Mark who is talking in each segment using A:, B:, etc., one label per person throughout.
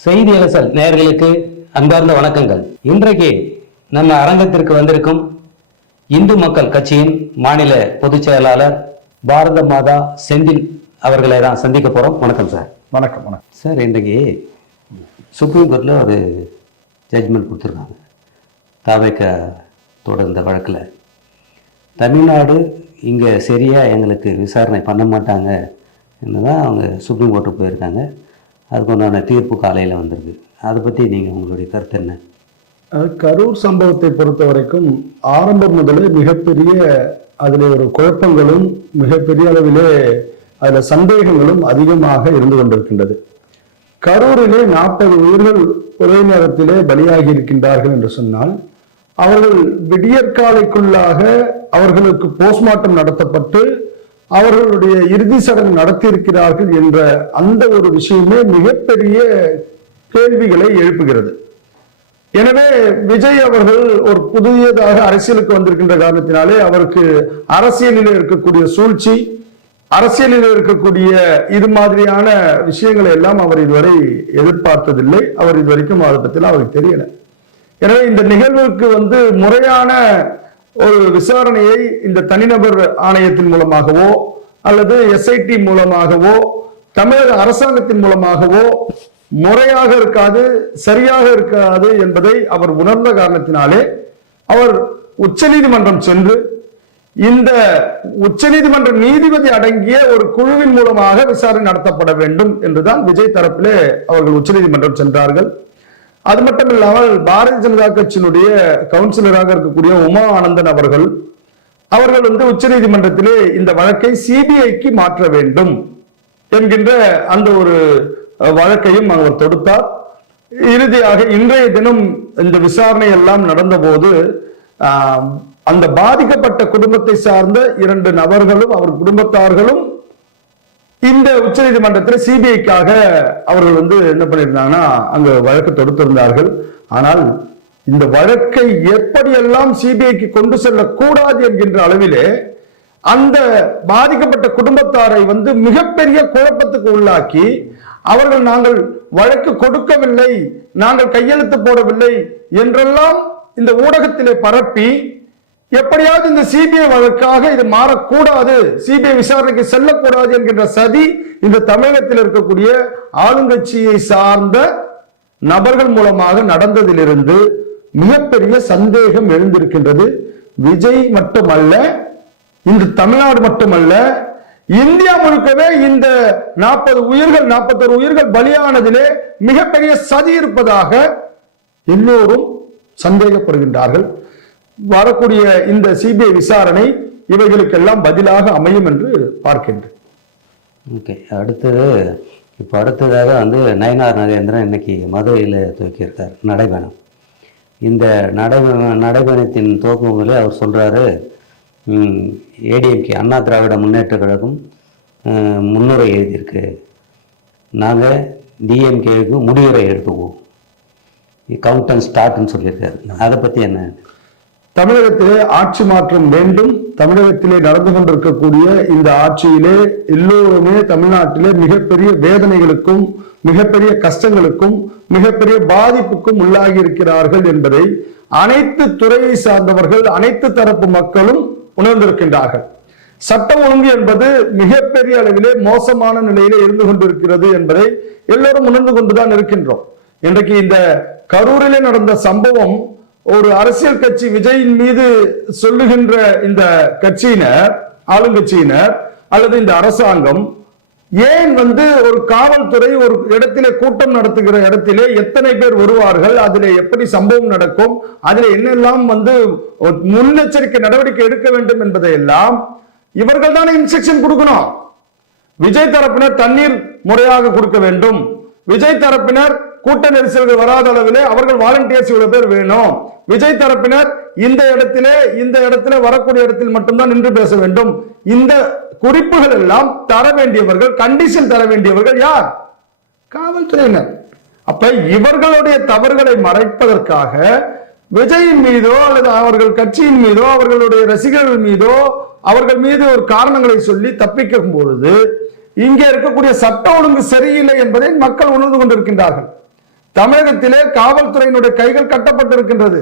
A: செய்தி அலசல் நேயர்களுக்கு அன்பார்ந்த வணக்கங்கள். இன்றைக்கு நம்ம அரங்கத்திற்கு வந்திருக்கும் இந்து மக்கள் கட்சியின் மாநில பொதுச் செயலாளர் பாரத மாதா செந்தில் அவர்களை தான் சந்திக்க போறோம். வணக்கம் சார்.
B: வணக்கம் வணக்கம்.
A: சார் இன்றைக்கு சுப்ரீம் கோர்ட்டில் ஒரு ஜட்ஜ்மெண்ட் கொடுத்துருக்காங்க. தாவேக்க தொடர்ந்த வழக்கில். தமிழ்நாடு இங்கே சரியாக எங்களுக்கு விசாரணை பண்ண மாட்டாங்க. தான் அவங்க சுப்ரீம் கோர்ட்டுக்கு போயிருக்காங்க. அதுக்கு உண்டான தீர்ப்பு காலையில் வந்திருக்கு அதை பற்றி நீங்கள் உங்களுடைய கருத்து என்ன?
B: கரூர் சம்பவத்தை பொறுத்த வரைக்கும் ஆரம்பம் முதலே மிகப்பெரிய அதில் ஒரு குழப்பங்களும் மிகப்பெரிய அளவிலே அதில் சந்தேகங்களும் அதிகமாக இருந்து கொண்டிருக்கின்றது. கரூரிலே நாற்பது உயிர்கள் ஒரே நேரத்திலே பலியாகி இருக்கின்றார்கள் என்று சொன்னால் அவர்கள் விடியற்காலைக்குள்ளாக அவர்களுக்கு போஸ்ட்மார்ட்டம் நடத்தப்பட்டு அவர்களுடைய இறுதி சடங்கு நடத்தியிருக்கிறார்கள் என்ற அந்த ஒரு விஷயமே மிகப்பெரிய கேள்விகளை எழுப்புகிறது. எனவே விஜய் அவர்கள் ஒரு புதியதாக அரசியலுக்கு வந்திருக்கின்ற காரணத்தினாலே அவருக்கு அரசியலில் இருக்கக்கூடிய சூழ்ச்சி அரசியலில் இருக்கக்கூடிய இது மாதிரியான விஷயங்களை எல்லாம் அவர் இதுவரை எதிர்பார்த்ததில்லை. அவர் இதுவரைக்கும் அதை பற்றிலாம் அவருக்கு தெரியல. எனவே இந்த நிகழ்வுக்கு வந்து முறையான ஒரு விசாரணையை இந்த தனிநபர் ஆணையத்தின் மூலமாகவோ அல்லது எஸ்ஐடி மூலமாகவோ தமிழக அரசாங்கத்தின் மூலமாகவோ முறையாக இருக்காது சரியாக இருக்காது என்பதை அவர் உணர்ந்த காரணத்தினாலே அவர் உச்சநீதிமன்றம் சென்று இந்த உச்சநீதிமன்ற நீதிபதி அடங்கிய ஒரு குழுவின் மூலமாக விசாரணை நடத்தப்பட வேண்டும் என்றுதான் விஜய் தரப்பிலே அவர்கள் உச்சநீதிமன்றம் சென்றார்கள். அது மட்டும் இல்லாமல் பாரதிய ஜனதா கட்சியினுடைய கவுன்சிலராக இருக்கக்கூடிய உமா ஆனந்தன் அவர்கள் அவர்கள் வந்து உச்சநீதிமன்றத்திலே இந்த வழக்கை சிபிஐக்கு மாற்ற வேண்டும் என்கின்ற அந்த ஒரு வழக்கையும் அவர் தொடுத்தார். இறுதியாக இன்றைய தினம் இந்த விசாரணை எல்லாம் நடந்தபோது அந்த பாதிக்கப்பட்ட குடும்பத்தை சார்ந்த இரண்டு நபர்களும் அவர் குடும்பத்தார்களும் இந்த உச்சநீதிமன்றத்தில் சிபிஐக்காக அவர்கள் வந்து என்ன பண்ணியிருந்தாங்கன்னா அங்கு வழக்கு தொடுத்திருந்தார்கள். ஆனால் இந்த வழக்கை எப்படியெல்லாம் சிபிஐக்கு கொண்டு செல்லக்கூடாது என்கின்ற அளவிலே அந்த பாதிக்கப்பட்ட குடும்பத்தாரை வந்து மிகப்பெரிய குழப்பத்துக்கு உள்ளாக்கி அவர்கள் நாங்கள் வழக்கு கொடுக்கவில்லை நாங்கள் கையெழுத்து போடவில்லை என்றெல்லாம் இந்த ஊடகத்திலே பரப்பி எப்படியாவது இந்த சிபிஐ வழக்காக இது மாறக்கூடாது சிபிஐ விசாரணைக்கு செல்லக்கூடாது என்கின்ற சதி இந்த தமிழகத்தில் இருக்கக்கூடிய ஆளுங்கட்சியை சார்ந்த நபர்கள் மூலமாக நடந்ததிலிருந்து மிகப்பெரிய சந்தேகம் எழுந்திருக்கின்றது. விஜய் மட்டுமல்ல இந்த தமிழ்நாடு மட்டுமல்ல இந்தியா முழுக்கவே இந்த நாற்பது உயிர்கள் நாற்பத்தொரு உயிர்கள் பலியானதிலே மிகப்பெரிய சதி இருப்பதாக எல்லோரும் சந்தேகப்படுகின்றார்கள். வரக்கூடிய இந்த சிபிஐ விசாரணை இவைகளுக்கெல்லாம் பதிலாக அமையும் என்று பார்க்கின்றேன்.
A: ஓகே அடுத்தது இப்போ அடுத்ததாக வந்து நயனார் நரேந்திரன் இன்னைக்கு மதுரையில் துவக்கியிருக்கார் நடைபயணம். இந்த நடை நடைபயணத்தின் துவக்கங்களே அவர் சொல்கிறாரு ஏடிஎம்கே அண்ணா திராவிட முன்னேற்ற கழகம் முன்னுரை எழுதியிருக்கு. நாங்கள் டிஎம்கேவுக்கு முடிவுரை எழுதுவோம் கவுண்ட் அண்ட் ஸ்டார்ட்னு சொல்லியிருக்காரு. அதை பற்றி என்ன?
B: தமிழகத்திலே ஆட்சி மாற்றம் வேண்டும். தமிழகத்திலே நடந்து கொண்டிருக்கக்கூடிய இந்த ஆட்சியிலே எல்லோருமே தமிழ்நாட்டிலே மிகப்பெரிய வேதனைகளுக்கும் மிகப்பெரிய கஷ்டங்களுக்கும் மிகப்பெரிய பாதிப்புக்கும் உள்ளாகி இருக்கிறார்கள் என்பதை அனைத்து துறையை சார்ந்தவர்கள் அனைத்து தரப்பு மக்களும் உணர்ந்திருக்கின்றார்கள். சட்டம் ஒழுங்கு என்பது மிகப்பெரிய அளவிலே மோசமான நிலையிலே இருந்து கொண்டிருக்கிறது என்பதை எல்லோரும் உணர்ந்து கொண்டுதான் இருக்கின்றோம். இன்றைக்கு இந்த கரூரிலே நடந்த சம்பவம் ஒரு அரசியல் கட்சி விஜயின் மீது சொல்லுகின்ற இந்த கட்சியினர் ஆளுங்கட்சியினர் அல்லது இந்த அரசாங்கம் ஏன் வந்து ஒரு காவல்துறை ஒரு இடத்திலே கூட்டம் நடத்துகிற இடத்திலே எத்தனை பேர் வருவார்கள் அதில் எப்படி சம்பவம் நடக்கும் அதில் என்னெல்லாம் வந்து முன்னெச்சரிக்கை நடவடிக்கை எடுக்க வேண்டும் என்பதை எல்லாம் இவர்கள் தானே இன்ஸ்ட்ரக்ஷன் கொடுக்கணும். விஜய் தரப்பினர் தண்ணீர் முறையாக கொடுக்க வேண்டும். விஜய் தரப்பினர் கூட்ட நெரிசல்கள் வராத அளவிலே அவர்கள் வாலண்டியர்ஸ் இவ்வளவு பேர் வேணும். விஜய் தரப்பினர் இந்த இடத்திலே இந்த இடத்துல வரக்கூடிய இடத்தில் மட்டும்தான் நின்று பேச வேண்டும். இந்த குறிப்புகள் எல்லாம் தர வேண்டியவர்கள் கண்டிஷன் தர வேண்டியவர்கள் யார்? காவல்துறையினர். அப்ப இவர்களுடைய தவறுகளை மறைப்பதற்காக விஜயின் மீதோ அல்லது அவர்கள் கட்சியின் மீதோ அவர்களுடைய ரசிகர்கள் மீதோ அவர்கள் மீது ஒரு காரணங்களை சொல்லி தப்பிக்கும் பொழுது இங்கே இருக்கக்கூடிய சட்ட ஒழுங்கு சரியில்லை என்பதை மக்கள் உணர்ந்து கொண்டிருக்கின்றார்கள். தமிழகத்திலே காவல்துறையினுடைய கைகள் கட்டப்பட்டிருக்கின்றது.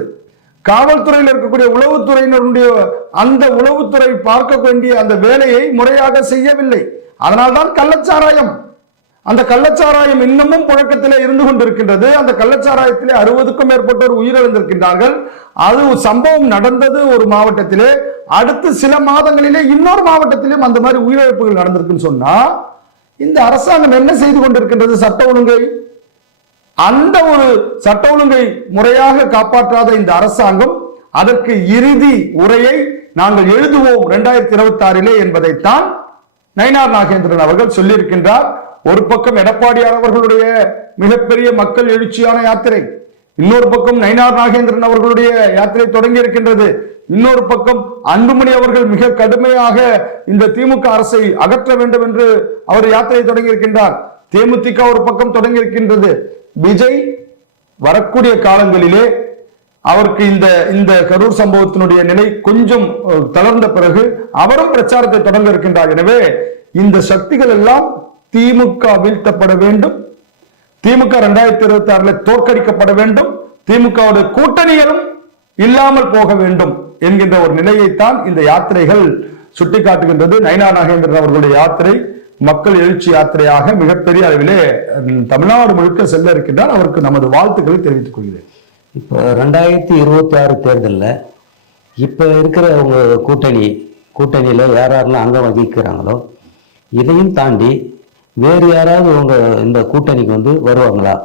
B: காவல்துறையில் இருக்கக்கூடிய உளவுத்துறையினருடைய அந்த உளவுத்துறை பார்க்க வேண்டிய அந்த வேலையை முறையாக செய்யவில்லை. அதனால்தான் கள்ளச்சாராயம். அந்த கள்ளச்சாராயம் இன்னமும் புழக்கத்திலே இருந்து கொண்டிருக்கின்றது. அந்த கள்ளச்சாராயத்திலே அறுபதுக்கும் மேற்பட்டோர் உயிரிழந்திருக்கின்றார்கள். அது ஒரு சம்பவம் நடந்தது ஒரு மாவட்டத்திலே. அடுத்து சில மாதங்களிலே இன்னொரு மாவட்டத்திலும் அந்த மாதிரி உயிரிழப்புகள் நடந்திருக்குன்னு சொன்னா இந்த அரசாங்கம் என்ன செய்து கொண்டிருக்கின்றது சட்ட ஒழுங்கை? அந்த ஒரு சட்ட ஒழுங்கை முறையாக காப்பாற்றாத இந்த அரசாங்கம் அதற்கு இறுதி உரையை நாங்கள் எழுதுவோம் இரண்டாயிரத்தி இருபத்தி ஆறிலே என்பதைத்தான் நயினார் நாகேந்திரன் அவர்கள் சொல்லியிருக்கின்றார். ஒரு பக்கம் எடப்பாடியார் அவர்களுடைய மிகப்பெரிய மக்கள் எழுச்சியான யாத்திரை இன்னொரு பக்கம் நயினார் நாகேந்திரன் அவர்களுடைய யாத்திரை தொடங்கி இருக்கின்றது இன்னொரு பக்கம் அன்புமணி அவர்கள் மிக கடுமையாக இந்த திமுக அரசை அகற்ற வேண்டும் என்று அவர் யாத்திரை தொடங்கி இருக்கின்றார் தேமுதிக ஒரு பக்கம் தொடங்கி இருக்கின்றது விஜய் வரக்கூடிய காலங்களிலே அவருக்கு இந்த இந்த கரூர் சம்பவத்தினுடைய நிலை கொஞ்சம் தளர்ந்த பிறகு அவரும் பிரச்சாரத்தை தொடங்க இருக்கின்றார். எனவே இந்த சக்திகள் எல்லாம் திமுக வீழ்த்தப்பட வேண்டும். திமுக இரண்டாயிரத்தி இருபத்தி ஆறுல தோற்கடிக்கப்பட வேண்டும். திமுகவுடைய கூட்டணிகளும் இல்லாமல் போக வேண்டும் என்கின்ற ஒரு நிலையைத்தான் இந்த யாத்திரைகள் சுட்டிக்காட்டுகின்றது. நயனா நாகேந்திரன் அவர்களுடைய யாத்திரை. மக்கள் எழுச்சி யாத்திரையாக மிகப்பெரிய அளவிலே தமிழ்நாடு முழுக்க செல்ல இருக்கின்றார். அவருக்கு நமது வாழ்த்துக்களை தெரிவித்துக் கொள்கிறேன்.
A: இப்போ ரெண்டாயிரத்தி இருபத்தி ஆறு தேர்தலில் இப்போ இருக்கிற உங்க கூட்டணி கூட்டணியில் யார் யாரெல்லாம் அங்கம் வகிக்கிறாங்களோ இதையும் தாண்டி வேறு யாராவது உங்க இந்த கூட்டணிக்கு வந்து வருவாங்களா?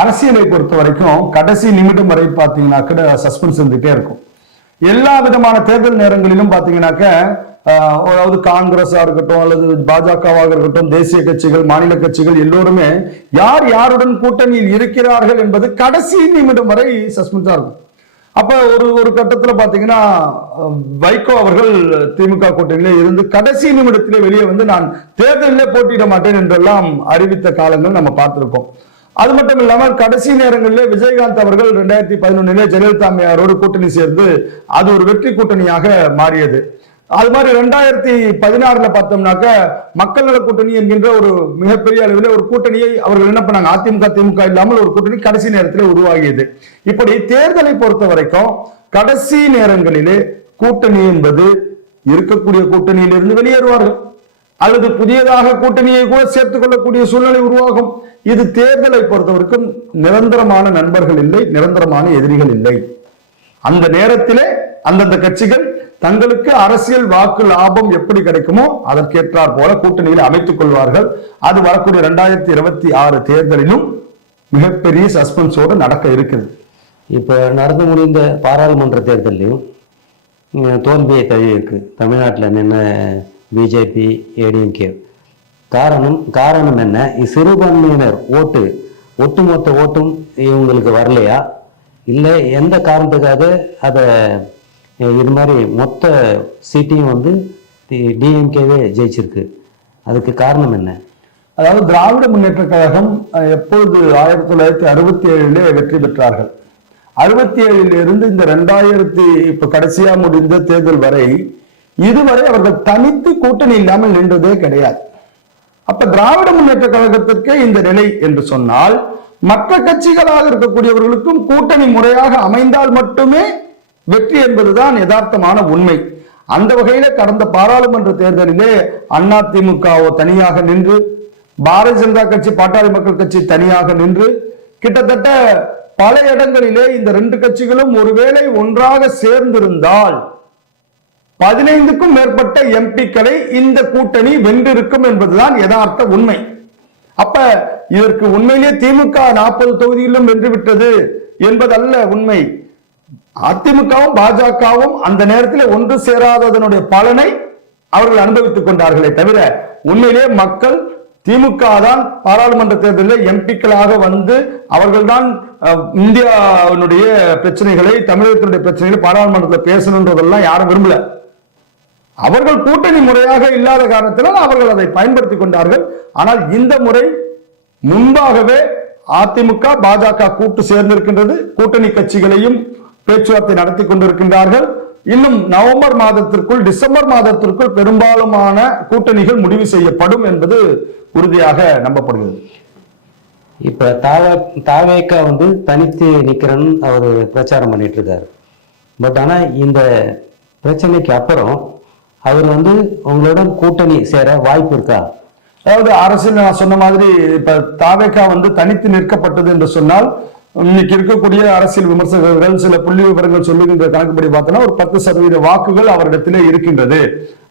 B: அரசியலை பொறுத்த வரைக்கும் கடைசி நிமிடம் வரை பார்த்தீங்கன்னாக்க சஸ்பென்ஸ் இருந்துட்டே இருக்கும். எல்லா விதமான தேர்தல் நேரங்களிலும் பார்த்தீங்கன்னாக்க ஆஹ், அதாவது காங்கிரஸா இருக்கட்டும் அல்லது பாஜகவாக இருக்கட்டும் தேசிய கட்சிகள் மாநில கட்சிகள் எல்லோருமே யார் யாருடன் கூட்டணியில் இருக்கிறார்கள் என்பது கடைசி நிமிடம் வரை சஸ்பென்ஸா இருக்கும். அப்ப ஒரு ஒரு கட்டத்துல பாத்தீங்கன்னா வைகோ அவர்கள் திமுக கூட்டணியிலே இருந்து கடைசி நிமிடத்திலே வெளியே வந்து நான் தேர்தலிலே போட்டியிட மாட்டேன் என்றெல்லாம் அறிவித்த காலங்கள் நம்ம பார்த்திருக்கோம். அது மட்டும் இல்லாமல் கடைசி நேரங்களிலே விஜயகாந்த் அவர்கள் ரெண்டாயிரத்தி பதினொன்னிலே ஜெயலலிதா அம்மையாரோடு கூட்டணி சேர்ந்து அது ஒரு வெற்றி கூட்டணியாக மாறியது. அது மாதிரி ரெண்டாயிரத்தி பதினாறுல பார்த்தோம்னாக்க மக்கள் நல கூட்டணி என்கின்ற ஒரு மிகப்பெரிய அளவில் ஒரு கூட்டணியை அவர்கள் என்ன பண்ணாங்க? அதிமுக திமுக இல்லாமல் ஒரு கூட்டணி கடைசி நேரத்தில் உருவாகியது. இப்படி தேர்தலை பொறுத்த வரைக்கும் கடைசி நேரங்களிலே கூட்டணி என்பது இருக்கக்கூடிய கூட்டணியிலிருந்து வெளியேறுவார்கள். அல்லது புதியதாக கூட்டணியை கூட சேர்த்துக் கொள்ளக்கூடிய சூழ்நிலை உருவாகும். இது தேர்தலை பொறுத்தவரைக்கும் நிரந்தரமான நண்பர்கள் இல்லை நிரந்தரமான எதிரிகள் இல்லை. அந்த நேரத்திலே அந்தந்த கட்சிகள் தங்களுக்கு அரசியல் வாக்கு லாபம் எப்படி கிடைக்குமோ அதற்கேற்றார் போல கூட்டணியில் அமைத்துக் கொள்வார்கள். அது வரக்கூடிய இரண்டாயிரத்தி இருபத்தி ஆறு தேர்தலிலும் மிகப்பெரிய சஸ்பென்ஸோடு நடக்க இருக்குது.
A: இப்போ நடந்து முடிந்த பாராளுமன்ற தேர்தலையும் தோல்வியை தோல்வியை தழுவியிருக்கு தமிழ்நாட்டில் நின்ன பிஜேபி ஏடிஎம்கே. காரணம் காரணம் என்ன சிறுபான்மையினர் ஓட்டு ஒட்டுமொத்த ஓட்டும் இவங்களுக்கு வரலையா? இல்லை எந்த காரணத்துக்காக அதை இது மாதிரி மொத்த சீட்டையும் வந்து டிஎம்கேவே ஜெயிச்சிருக்கு. அதுக்கு காரணம் என்ன
B: அதாவது திராவிட முன்னேற்ற கழகம் எப்பொழுது ஆயிரத்தி தொள்ளாயிரத்தி அறுபத்தி ஏழிலே வெற்றி பெற்றார்கள். அறுபத்தி ஏழிலிருந்து இந்த ரெண்டாயிரத்தி இப்ப கடைசியா முடிந்த தேர்தல் வரை இதுவரை அவர்கள் தனித்து கூட்டணி இல்லாமல் நின்றதே கிடையாது. அப்ப திராவிட முன்னேற்ற கழகத்திற்கு இந்த நிலை என்று சொன்னால் மற்ற கட்சிகளாக இருக்கக்கூடியவர்களுக்கும் கூட்டணி முறையாக அமைந்தால் மட்டுமே வெற்றி என்பதுதான் யதார்த்தமான உண்மை. அந்த வகையில கடந்த பாராளுமன்ற தேர்தலிலே அண்ணா திமுகவோ தனியாக நின்று பாரதிய ஜனதா கட்சி பாட்டாளி மக்கள் கட்சி தனியாக நின்று கிட்டத்தட்ட பல இடங்களிலே இந்த ரெண்டு கட்சிகளும் ஒருவேளை ஒன்றாக சேர்ந்திருந்தால் பதினைந்துக்கும் மேற்பட்ட எம்பிக்களை இந்த கூட்டணி வென்றிருக்கும் என்பதுதான் யதார்த்த உண்மை. அப்ப இதற்கு உண்மையிலேயே திமுக நாற்பது தொகுதியிலும் வென்று விட்டது என்பதல்ல உண்மை. அதிமுகவும் பாஜகவும் அந்த நேரத்தில் ஒன்று சேராததனுடைய பலனை அவர்கள் அனுபவித்துக் கொண்டார்களே தவிர உண்மையிலேயே மக்கள் திமுக தான் பாராளுமன்ற தேர்தலில் எம்பிக்களாக வந்து அவர்கள்தான் அஹ், இந்தியாவினுடைய பிரச்சனைகளை தமிழகத்தினுடைய பிரச்சனைகளை பாராளுமன்றத்தில் பேசணுன்றதெல்லாம் யாரும் விரும்பல. அவர்கள் கூட்டணி முறையாக இல்லாத காரணத்தினால் அவர்கள் அதை பயன்படுத்தி கொண்டார்கள். ஆனால் இந்த முறை முன்பாகவே அதிமுக பாஜக கூட்டு சேர்ந்திருக்கின்றது. கூட்டணி கட்சிகளையும் பேச்சுவார்த்தை நடத்தி கொண்டிருக்கின்றார்கள். இன்னும் நவம்பர் மாதத்திற்குள் டிசம்பர் மாதத்திற்குள் பெரும்பாலுமான கூட்டணிகள் முடிவு செய்யப்படும் என்பது உறுதியாக நம்பப்படுகிறது.
A: இப்போ தாவ தாவேக்கா வந்து தனித்து நிக்கிறன்னு அவர் பிரச்சாரம் பண்ணிட்டு இருக்காரு. பட் ஆனா இந்த பிரச்சனைக்கு அப்புறம் அவர் வந்து உங்களுடன் கூட்டணி சேர வாய்ப்பு இருக்கா?
B: அதாவது அரசியல் நான் சொன்ன மாதிரி இப்ப தாவேக்கா வந்து தனித்து நிற்கப்பட்டது என்று சொன்னால் இன்னைக்கு இருக்கக்கூடிய அரசியல் விமர்சகர்கள் சில புள்ளி விவரங்கள் சொல்லுகின்ற கணக்குப்படி பார்த்தோன்னா ஒரு பத்து சதவீத வாக்குகள் அவரிடத்திலே இருக்கின்றது.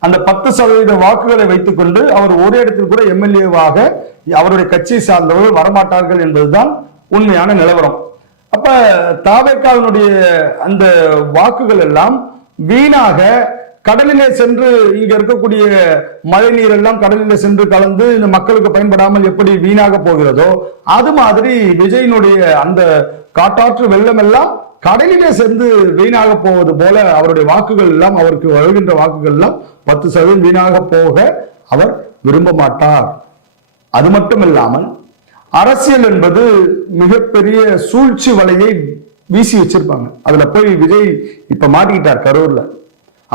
B: அந்த பத்து சதவீத வாக்குகளை வைத்துக்கொண்டு அவர் ஒரு இடத்தில் கூட எம்எல்ஏவாக அவருடைய கட்சியை சார்ந்தவர்கள் வரமாட்டார்கள் என்பதுதான் உண்மையான நிலவரம். அப்ப தாவேக்காவினுடைய அந்த வாக்குகள் எல்லாம் வீணாக கடலிலே சென்று இங்க இருக்கக்கூடிய மழை நீர் எல்லாம் கடலிலே சென்று கலந்து இந்த மக்களுக்கு பயன்படாமல் எப்படி வீணாக போகிறதோ அது மாதிரி விஜயினுடைய அந்த காட்டாற்று வெள்ளம் எல்லாம் கடலிலே சென்று வீணாக போவது போல அவருடைய வாக்குகள் எல்லாம் அவருக்கு வருகின்ற வாக்குகள் எல்லாம் பத்து சதவீதம் வீணாக போக அவர் விரும்ப மாட்டார். அது மட்டும் இல்லாமல் அரசியல் என்பது மிகப்பெரிய சூழ்ச்சி வலையை வீசி வச்சிருப்பாங்க. அதுல போய் விஜய் இப்ப மாட்டிக்கிட்டார் கரூர்ல.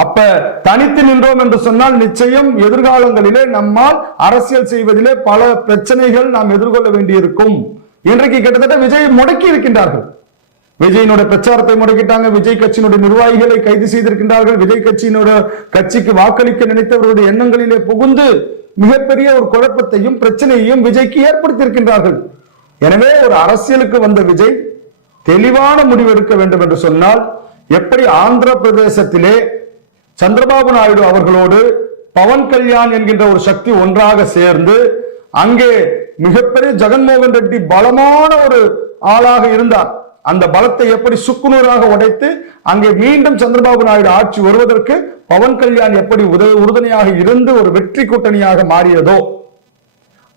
B: அப்ப தனித்து நின்றோம் என்று சொன்னால் நிச்சயம் எதிர்காலங்களிலே நம்மால் அரசியல் செய்வதிலே பல பிரச்சனைகள் நாம் எதிர்கொள்ள வேண்டியிருக்கும். இன்றைக்கு கிட்டத்தட்ட விஜய் முடக்கி இருக்கின்றார்கள். விஜயினோட பிரச்சாரத்தை முடக்கிட்டாங்க விஜய் கட்சியினுடைய நிர்வாகிகளை கைது செய்திருக்கின்றார்கள் விஜய் கட்சியினோட கட்சிக்கு வாக்களிக்க நினைத்தவருடைய எண்ணங்களிலே புகுந்து மிகப்பெரிய ஒரு குழப்பத்தையும் பிரச்சனையையும் விஜய்க்கு ஏற்படுத்தியிருக்கின்றார்கள். எனவே ஒரு அரசியலுக்கு வந்த விஜய் தெளிவான முடிவு எடுக்க வேண்டும் என்று சொன்னால் எப்படி ஆந்திர பிரதேசத்திலே சந்திரபாபு நாயுடு அவர்களோடு பவன் கல்யாண் என்கின்ற ஒரு சக்தி ஒன்றாக சேர்ந்து அங்கே மிகப்பெரிய ஜெகன்மோகன் ரெட்டி பலமான ஒரு ஆளாக இருந்தார். அந்த பலத்தை எப்படி சுக்குநூறாக உடைத்து அங்கே மீண்டும் சந்திரபாபு நாயுடு ஆட்சி வருவதற்கு பவன் கல்யாண் எப்படி உத உறுதுணையாக இருந்து ஒரு வெற்றி கூட்டணியாக மாறியதோ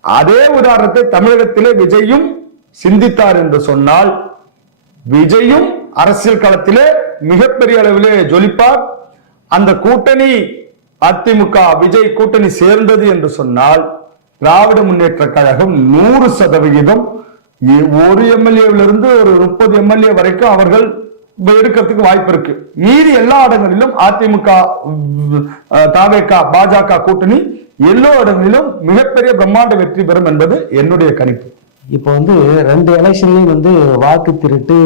B: அதே உதாரணத்தை தமிழகத்திலே விஜயும் சிந்தித்தார் என்று சொன்னால் விஜயும் அரசியல் களத்திலே மிகப்பெரிய அளவிலே ஜொலிப்பார். அந்த கூட்டணி அதிமுக விஜய் கூட்டணி சேர்ந்தது என்று சொன்னால் திராவிட முன்னேற்ற கழகம் நூறு சதவிகிதம் ஒரு எம்எல்ஏவிலிருந்து ஒரு முப்பது எம்எல்ஏ வரைக்கும் அவர்கள் எடுக்கிறதுக்கு வாய்ப்பு இருக்கு. மீறி எல்லா இடங்களிலும் அதிமுக தாவேகா பாஜக கூட்டணி எல்லா இடங்களிலும் மிகப்பெரிய பிரம்மாண்ட வெற்றி பெறும் என்பது என்னுடைய கணிப்பு.
A: இப்போ வந்து ரெண்டு எலெக்ஷன்லையும் வந்து வாக்கு திருட்டு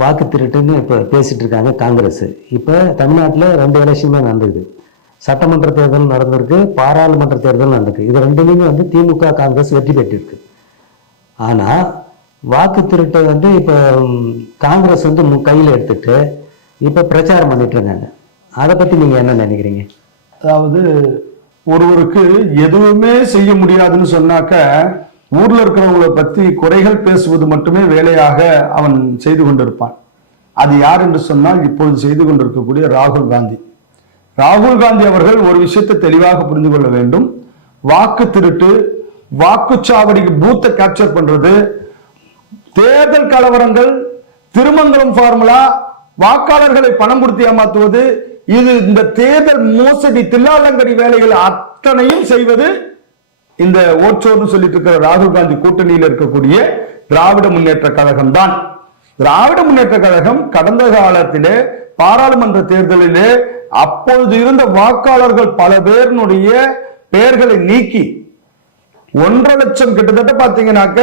A: வாக்கு திருட்டுன்னு இப்போ பேசிகிட்டு இருக்காங்க காங்கிரஸ். இப்போ தமிழ்நாட்டில் ரெண்டு எலெக்ஷனுமே நடந்தது. சட்டமன்ற தேர்தல் நடந்திருக்கு பாராளுமன்ற தேர்தல் நடந்திருக்கு. இது ரெண்டுலையுமே வந்து திமுக காங்கிரஸ் வெற்றி பெற்றிருக்கு. ஆனால் வாக்கு திருட்டை வந்து இப்போ காங்கிரஸ் வந்து மு கையில் எடுத்துட்டு இப்போ பிரச்சாரம் பண்ணிட்டு இருக்காங்க. அதை பற்றி நீங்கள் என்ன நினைக்கிறீங்க?
B: அதாவது ஒருவருக்கு எதுவுமே செய்ய முடியாதுன்னு சொன்னாக்க ஊர்ல இருக்கிறவங்கள பத்தி குறைகள் பேசுவது மட்டுமே வேலையாக அவன் செய்து கொண்டிருப்பான். அது யார் என்று சொன்னால் இப்பொழுது செய்து கொண்டிருக்கக்கூடிய ராகுல் காந்தி. ராகுல் காந்தி அவர்கள் ஒரு விஷயத்தை தெளிவாக புரிந்து கொள்ள வேண்டும். வாக்கு திருட்டு வாக்குச்சாவடிக்கு பூத்தை கேப்சர் பண்றது தேர்தல் கலவரங்கள் திருமங்கலம் ஃபார்முலா வாக்காளர்களை பணம் கொடுத்து ஏமாத்துவது இது இந்த தேர்தல் மோசடி தில்லாலங்கடி வேலைகள் அத்தனையும் செய்வது இந்த ஓச்சோர்னு சொல்லிட்டு இருக்கிற ராகுல் காந்தி கூட்டணியில் இருக்கக்கூடிய திராவிட முன்னேற்ற கழகம் தான் திராவிட முன்னேற்ற கழகம் கடந்த காலத்திலே பாராளுமன்ற தேர்தலிலே அப்பொழுது இருந்த வாக்காளர்கள் பல பேரினுடைய பெயர்களை நீக்கி ஒன்றரை லட்சம் கிட்டத்தட்ட பாத்தீங்கன்னாக்க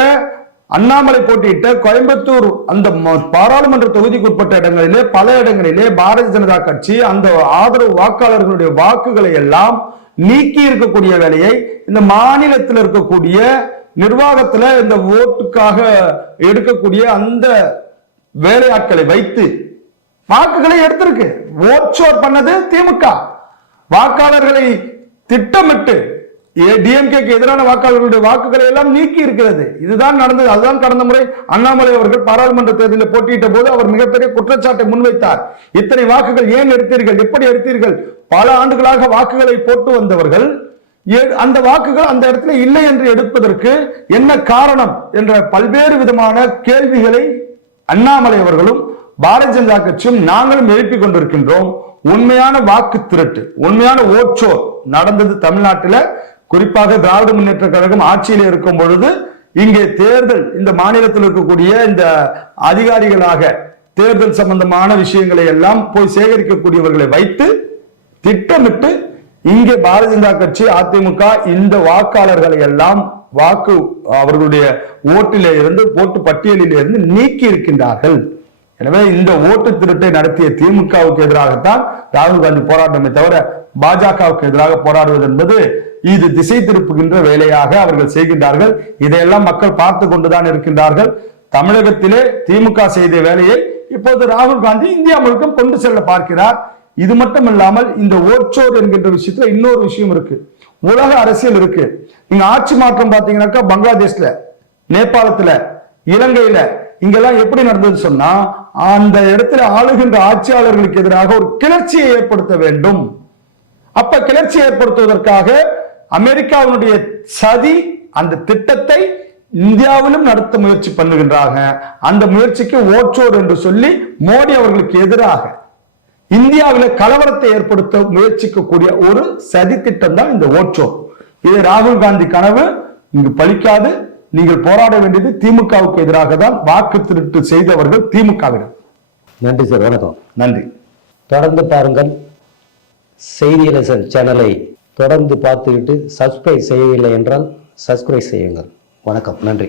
B: அண்ணாமலை போட்டியிட்ட கோயம்புத்தூர் அந்த பாராளுமன்ற தொகுதிக்கு உட்பட்ட இடங்களிலே பல இடங்களிலே பாரதிய ஜனதா கட்சி அந்த ஆதரவு வாக்காளர்களுடைய வாக்குகளை எல்லாம் நீக்கி இருக்கக்கூடிய வேலையை இந்த மாநிலத்தில் இருக்கக்கூடிய நிர்வாகத்துல இந்த ஓட்டுக்காக எடுக்கக்கூடிய அந்த வேலையாட்களை வைத்து வாக்குகளை எடுத்திருக்கு. ஓட்சோர் பண்ணது திமுக. வாக்காளர்களை திட்டமிட்டு டிஎம்கேக்கு எதிரான வாக்காளர்களுடைய வாக்குகளை எல்லாம் நீக்கி இருக்கிறது. இதுதான் நடந்தது. அதுதான் கடந்த முறை அண்ணாமலை அவர்கள் பாராளுமன்ற தேர்தலில் போட்டியிட்ட போது அவர் மிகப்பெரிய குற்றச்சாட்டை முன்வைத்தார். இத்தனை வாக்குகள் ஏன் எடுத்தீர்கள்? எப்படி எடுத்தீர்கள்? பல ஆண்டுகளாக வாக்குகளை போட்டு வந்தவர்கள் அந்த வாக்குகள் அந்த இடத்துல இல்லை என்று எடுப்பதற்கு என்ன காரணம் என்ற பல்வேறு விதமான கேள்விகளை அண்ணாமலை அவர்களும் பாரதிய ஜனதா கட்சியும் நாங்களும் எழுப்பிக் கொண்டிருக்கின்றோம். உண்மையான வாக்கு திருட்டு உண்மையான ஓச்சோர் நடந்தது தமிழ்நாட்டில். குறிப்பாக திராவிட முன்னேற்ற கழகம் ஆட்சியில் இருக்கும் பொழுது இங்கே தேர்தல் இந்த மாநிலத்தில் இருக்கக்கூடிய இந்த அதிகாரிகளாக தேர்தல் சம்பந்தமான விஷயங்களை எல்லாம் போய் சேகரிக்கக்கூடியவர்களை வைத்து திட்டமிட்டு இங்கே பாரதிய ஜனதா கட்சி அதிமுக இந்த வாக்காளர்களை எல்லாம் வாக்கு அவர்களுடைய ஓட்டிலே இருந்து ஓட்டு பட்டியலில் இருந்து நீக்கி இருக்கின்றார்கள். எனவே இந்த ஓட்டு திருட்டை நடத்திய திமுகவுக்கு எதிராகத்தான் ராகுல் காந்தி போராட்டமே தவிர பாஜகவுக்கு எதிராக போராடுவது என்பது இது திசை திருப்புகின்ற வேலையாக அவர்கள் செய்கின்றார்கள். இதையெல்லாம் மக்கள் பார்த்து கொண்டுதான் இருக்கின்றார்கள். தமிழகத்திலே திமுக செய்த வேலையை இப்போது ராகுல் காந்தி இந்தியா முழுக்க கொண்டு செல்ல பார்க்கிறார். இது மட்டும் இல்லாமல் இந்த ஓச்சோர் என்கின்ற விஷயத்துல இன்னொரு விஷயம் இருக்கு. உலக அரசியல் இருக்கு. நீங்க ஆட்சி மாற்றம் பாத்தீங்கன்னாக்கா பங்களாதேஷ்ல நேபாளத்துல இலங்கையில இங்கெல்லாம் எப்படி நடந்தது சொன்னா அந்த இடத்துல ஆளுகின்ற ஆட்சியாளர்களுக்கு எதிராக ஒரு கிளர்ச்சியை ஏற்படுத்த வேண்டும். அப்ப கிளர்ச்சி ஏற்படுத்துவதற்காக அமெரிக்காவினுடைய சதி அந்த திட்டத்தை இந்தியாவிலும் நடத்த முயற்சி பண்ணுகின்றாங்க. அந்த முயற்சிக்கு ஓற்றோர் என்று சொல்லி மோடி அவர்களுக்கு எதிராக. இந்தியாவில கலவரத்தை ஏற்படுத்த முயற்சிக்கக்கூடிய ஒரு சதி திட்டம் தான் இந்த ஓச்சோர் இது ராகுல் காந்தி கனவு இங்கு பலிக்காது நீங்கள் போராட வேண்டியது திமுகவுக்கு எதிராக தான் வாக்கு திருட்டு செய்தவர்கள் திமுகவினர்
A: நன்றி சார் வணக்கம்.
B: நன்றி.
A: தொடர்ந்து பாருங்கள். செய்தியரசன் சேனலை தொடர்ந்து பார்த்துக்கிட்டு சப்ஸ்கிரைப் செய்யவில்லை என்றால் சப்ஸ்கிரைப் செய்யுங்கள். வணக்கம் நன்றி.